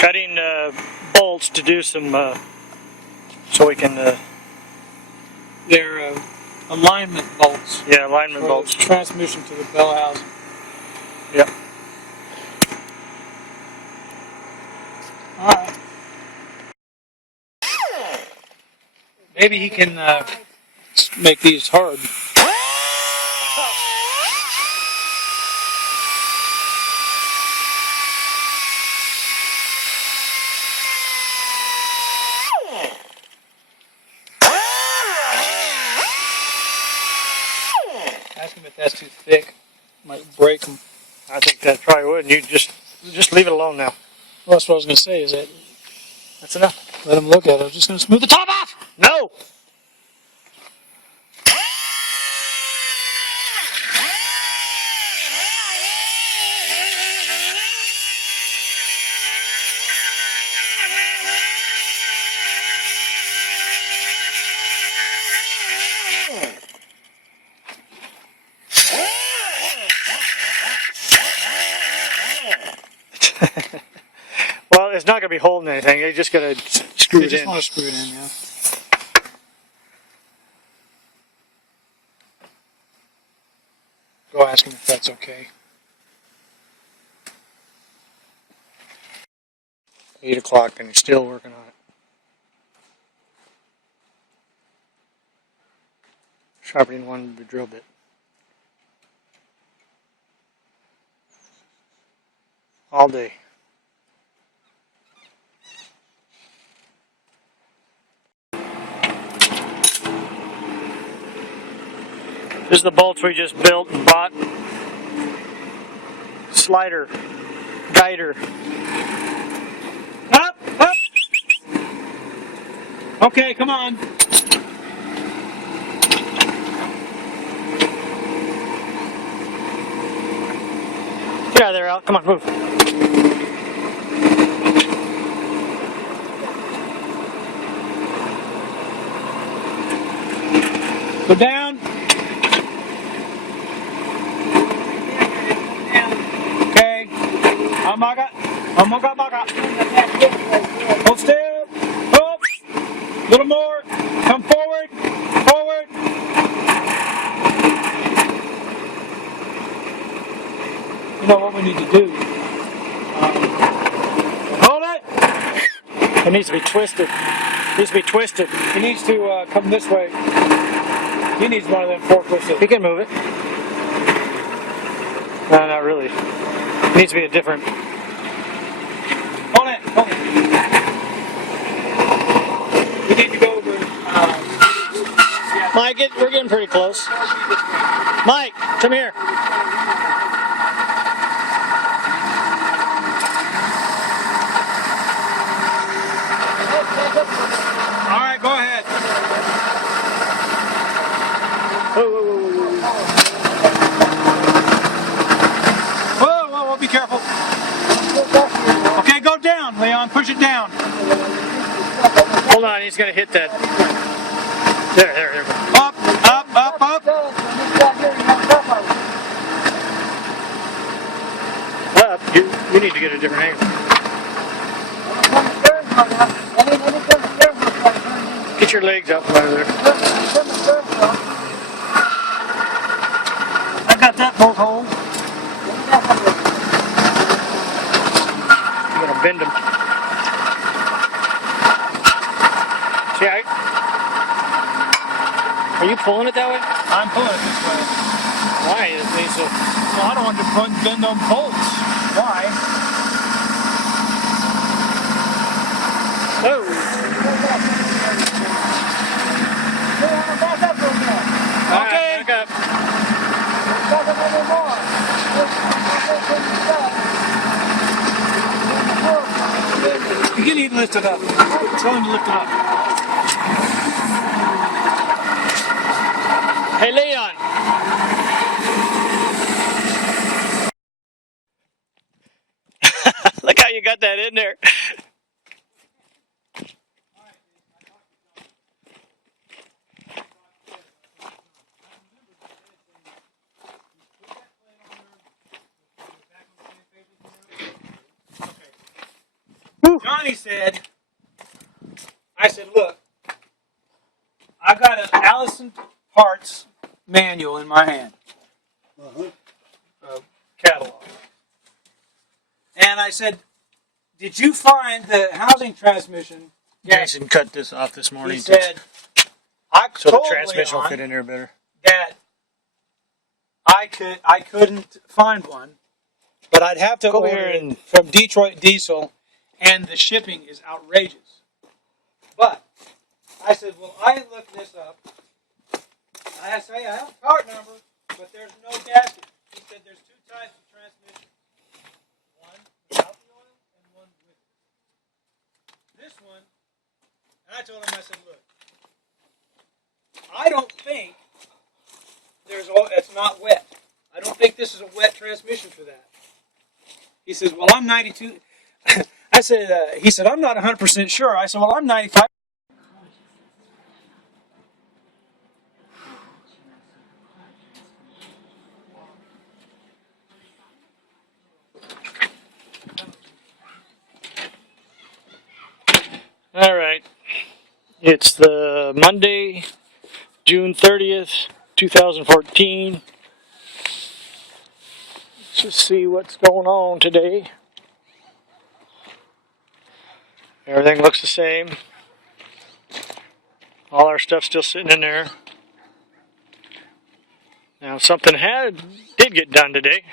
Cutting bolts to do some, so we can. They're alignment bolts. Yeah, alignment bolts. Transmission to the bell housing. Yep. All right. Maybe he can make these hard. Ask him if that's too thick. Might break them. I think that probably would. You just leave it alone now. Well, that's what I was going to say. Is that That's enough. let him look at it. I'm just going to smooth the top off. No. Well, it's not going to be holding anything. You just got to screw it in. You just want to screw it in, yeah. Go ask him if that's okay. 8 o'clock and he's still working on it. Sharpening one with a drill bit. All day. This is the bolts we just built and bought. Slider, guider. Up, up. Okay, come on. Get out of there, Al. Come on, move. Go down. Okay. Amaga. Amaga, amaga. Hold still. Up. A little more. Come forward. Forward. You know what we need to do? Hold it. It needs to be twisted. It needs to be twisted. He needs to come this way. He needs one of them forklifts. He can move it. No, not really. It needs to be a different. Hold it. Hold it. We need to go over. Mike, we're getting pretty close. Mike, come here. All right, go ahead. Whoa, whoa, whoa, be careful. Okay, go down, Leon. Push it down. Hold on, he's going to hit that. There. Up, up, up, up. Up. You need to get a different angle. Get your legs up out of there. I got that bolt hole. You're going to bend them. See, are you pulling it that way? I'm pulling it this way. Why? It needs to... Well, I don't want to bend them bolts. Why? Oh! Okay. Back up. You need to lift it up. Tell him to lift it up. Hey, Leon. Look how you got that in there. Woo. he said, I said, look, I got an Allison parts manual in my hand, catalog. And I said, did you find the housing transmission? Jason cut this off this morning. He said, I so the told transmission will Leon fit in there better. that I couldn't find one, but I'd have to Go order here it and from Detroit Diesel, and the shipping is outrageous. But I said, well, I looked this up. I say I have a part number, but there's no gasket. He said there's two types of transmission. One without the oil and one with it. This one, and I told him, I said, look, I don't think it's not wet. I don't think this is a wet transmission for that. He says, well, I'm 92. I said, he said, I'm not 100% sure. I said, well, I'm 95. All right. It's the Monday, June 30th, 2014. Let's just see what's going on today. Everything looks the same. All our stuff's still sitting in there. Now something did get done today.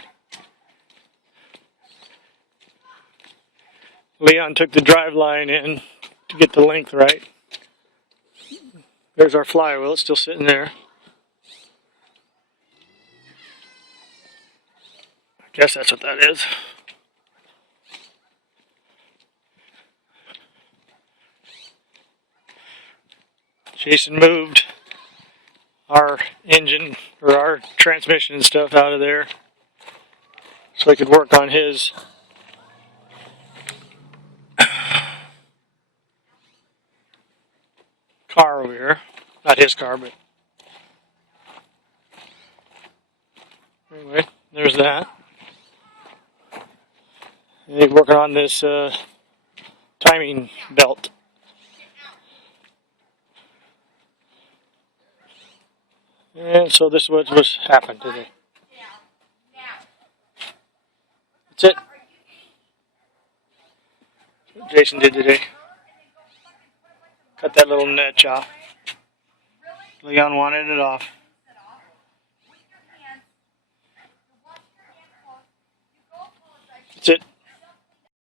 Leon took the drive line in to get the length right. There's our flywheel, it's still sitting there. I guess that's what that is. Jason moved our engine or our transmission and stuff out of there so he could work on his car over here. Not his car, but anyway, there's that. And he's working on this timing belt. And so this is what's happened today. That's it. What Jason did today. Cut that little niche off. Leon wanted it off. That's it.